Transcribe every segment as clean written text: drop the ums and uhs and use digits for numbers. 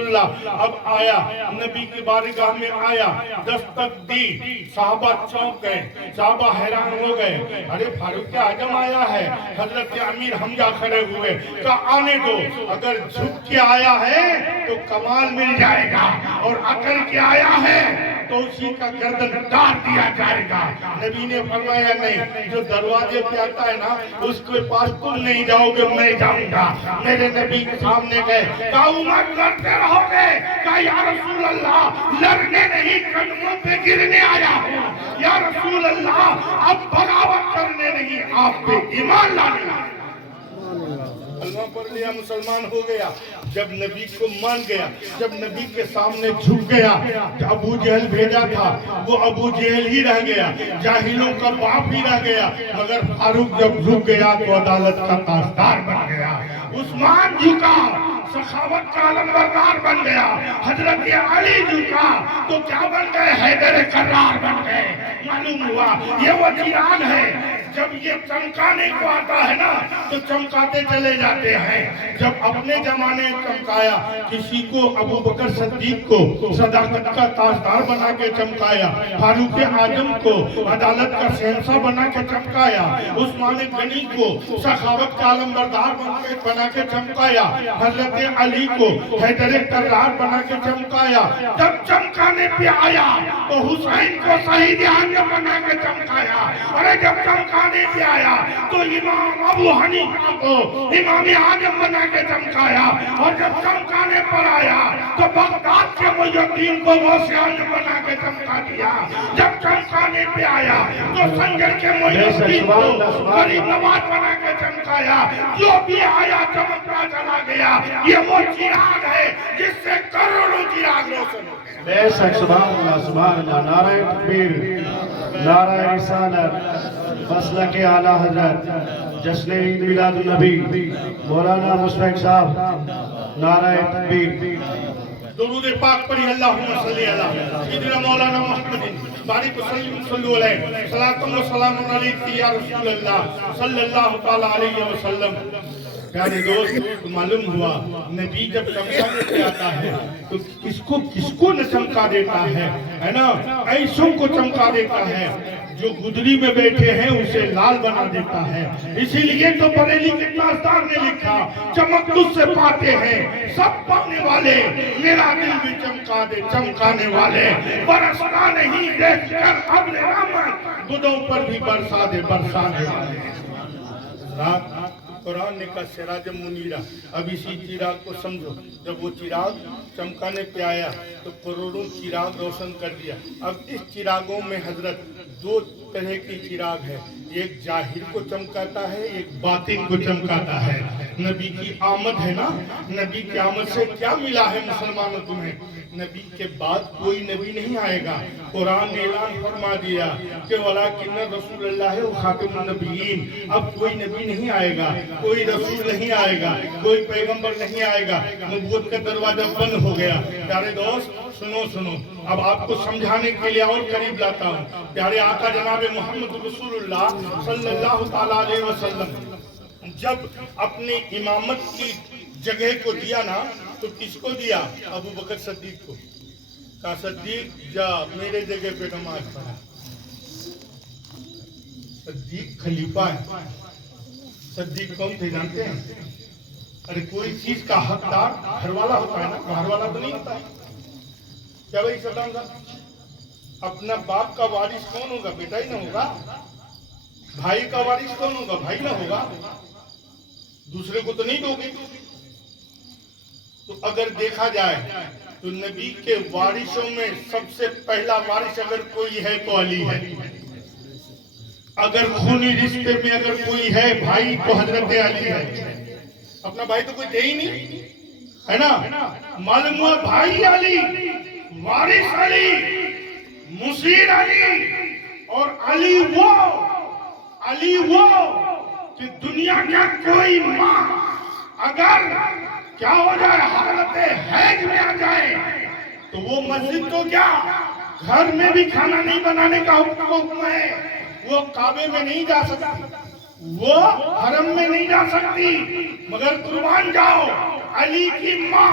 اللہ اب آیا، نبی کی بارگاہ میں آیا، دستک دی، صحابہ چونک گئے، صحابہ حیران ہو گئے، ارے فاروق اعظم آیا ہے۔ حضرت امیر حمزہ کھڑے ہوئے، کہا آنے دو، اگر جھک کے آیا ہے تو کمال مل جائے گا، اور اکڑ کے آیا ہے تو اسی کا گردن کاٹ دیا جائے گا۔ نبی نے فرمایا نہیں، جو دروازے پہ آتا ہے نا اس کے پاس تم نہیں جاؤ گے، میں جاؤں گا۔ میرے نبی کے سامنے گئے، کہا عمر لڑتے رہو گے؟ کہا یا رسول اللہ لڑنے نہیں، قدموں پہ گرنے آیا ہوں۔ یا رسول اللہ اب بغاوت کرنے نہیں، آپ پہ ایمان لانے آیا۔ کلمہ پڑھ لیا، مسلمان ہو گیا۔ جب نبی کو مان گیا، جب نبی کے سامنے جھک گیا، ابو جہل بھیجا تھا وہ ابو جہل ہی رہ گیا، جاہلوں کا باپ ہی رہ گیا، مگر فاروق جب جھک گیا تو عدالت کا تاجدار بن گیا۔ عثمان جھکا، سخاوت کا علمبردار بن گیا۔ حضرت علی جھکا تو کیا بن گئے؟ حیدر کرار بن گئے۔ معلوم ہوا یہ وہ چراغ ہے، جب یہ چمکانے کو آتا ہے نا تو چمکاتے چلے جاتے ہیں۔ جب اپنے زمانے چمکایا، کسی کو ابو بکر صدیق کو صداقت کا تاجدار بنا کے چمکایا، فاروق اعظم کو عدالت کا شہنشاہ بنا کے چمکایا، عثمان غنی کو سخاوت کا علمبردار بنا کے چمکایا، حضرت علی کو حیدر کرار بنا کے چمکایا۔ جب چمکانے پہ آیا تو حسین کو شہید اعظم بنا کے چمکایا، اور جب چمکانے پہ آیا تو امام ابو حنیفہ کو امام اعظم بنا کے چمکایا، اور جب چمکانے پر آیا تو بغداد کے محی الدین کو غوث اعظم بنا کے چمکا دیا۔ جب چمکانے پہ آیا تو سنجر کے محی الدین کو غریب نواز بنا کے چمکایا۔ جو بھی آیا چمکتا چلا گیا۔ یہ وہ چراغ ہے جس سے کروڑوں چراغ روشن ہو گئے۔ بے شک سبحان اللہ، سبحان اللہ، نعرہ تکبیر، نعرہ رسالت، مسلک اعلیٰ حضرت، جشن عید میلاد النبی، مولانا مشفق صاحب، نعرہ تکبیر۔ درود پاک پڑھی، اللہم صلی اللہ سیدنا مولانا محمد بارک وسلم صلو علیہ، صلاۃ و سلام علیک یا رسول اللہ صلی اللہ تعالیٰ علیہ وسلم۔ پیارے دوست، معلوم ہوا نبی جب چمکانے پہ آتا ہے تو کس کو نہ چمکا دیتا ہے نا؟ ایسوں کو چمکا دیتا ہے، جو گدری میں بیٹھے ہیں اسے لال بنا دیتا ہے۔ اسی لیے تو بریلی کے تاجدار نے لکھا، چمک تجھ سے پاتے ہیں سب پانے والے، میرا دل بھی چمکا دے چمکانے والے، برستا نہیں دیکھ کر ابر رحمت، گدوں پر بھی برسا دے برسانے والے۔ رات قرآن نے کہا سراج منیرہ، اب اسی چراغ کو سمجھو۔ جب وہ چراغ چمکانے پہ آیا تو کروڑوں چراغ روشن کر دیا۔ اب اس چراغوں میں حضرت دو طرح کی چراغ ہے، ایک ظاہر کو چمکاتا ہے، ایک باطن کو چمکاتا ہے۔ نبی کی آمد ہے نا، نبی کی آمد سے کیا ملا ہے مسلمانوں تمہیں؟ نبی کے بعد کوئی نبی نہیں آئے گا۔ قرآن نے اعلان فرما دیا کہ وَلَٰكِنَّ رسول اللہ خاتم النبیین، اب کوئی نبی نہیں آئے گا، کوئی رسول نہیں آئے گا، کوئی پیغمبر نہیں آئے گا، نبوت کا دروازہ بند ہو گیا۔ پیارے دوست سنو، اب آپ کو سمجھانے کے لیے اور قریب لاتا ہوں۔ پیارے آقا جناب محمد رسول اللہ صلی اللہ تعالیٰ علیہ وسلم جب اپنی امامت کی جگہ کو دیا نا تو کس کو دیا؟ ابو بکر صدیق کو۔ کہا صدیق جا میرے جگہ پہ نماز پڑھا۔ صدیق خلیفہ ہے۔ صدیق کون تھے جانتے ہیں؟ ارے کوئی چیز کا حقدار گھر والا ہوتا ہے نا، باہر والا تو نہیں ہوتا ہے۔ کیا بھائی صدام صاحب، اپنا باپ کا وارث کون ہوگا؟ بیٹا ہی نہ ہوگا۔ بھائی کا وارث کون ہوگا؟ بھائی نہ ہوگا۔ دوسرے کو تو نہیں دو گے۔ تو اگر دیکھا جائے تو نبی کے وارثوں میں سب سے پہلا وارث اگر کوئی ہے تو علی ہے۔ اگر خونی رشتے میں اگر کوئی ہے بھائی تو حضرت علی ہے۔ اپنا بھائی تو کوئی دے ہی نہیں ہے نا۔ معلوم ہوا بھائی علی، وارث علی، مشیر علی، اور علی وہ کہ دنیا کا کوئی ماں اگر کیا ہو جائے، حالت حیض میں آ جائے تو وہ مسجد تو کیا گھر میں بھی کھانا نہیں بنانے کا حکم ہے، وہ کعبے میں نہیں جا سکتی، وہ حرم میں نہیں جا سکتی، مگر قربان جاؤ علی کی ماں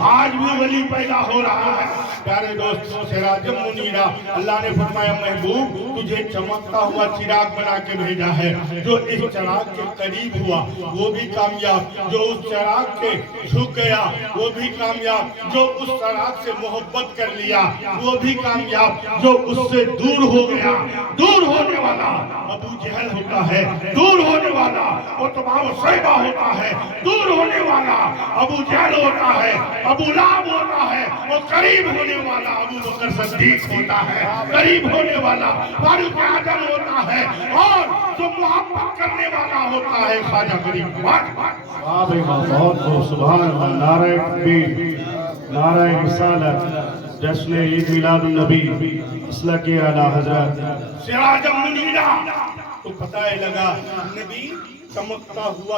آج بھی ولی پیدا ہو رہا ہے پیارے دوست سراج منیرہ اللہ نے فرمایا محبوب تجھے چمکتا ہوا چراغ بنا کے بھیجا ہے جو اس چراغ کے قریب ہوا وہ بھی کامیاب جو اس چراغ کے جھک گیا وہ بھی کامیاب جو اس چراغ سے محبت کر لیا وہ بھی کامیاب جو اس سے دور ہو گیا دور ہونے والا ابو جہل ہوتا ہے دور ہونے والا عتبہ و شیبہ ہوتا ہے دور ہونے والا ابو جہل ہوتا ہے ابو لہب ہوتا ہے اور قریب ہونے والا ابو بکر صدیق ہوتا ہے قریب ہونے والا فاروق اعظم ہوتا ہے اور جو محبت کرنے والا ہوتا ہے خواجہ غریب بہت بہت سبحان اللہ نعرہ تکبیر نعرہ رسالت جشن عید میلاد النبی مسلک اعلیٰ حضرت سراج منیرہ تو پتہ لگا نبی چمکتا ہوا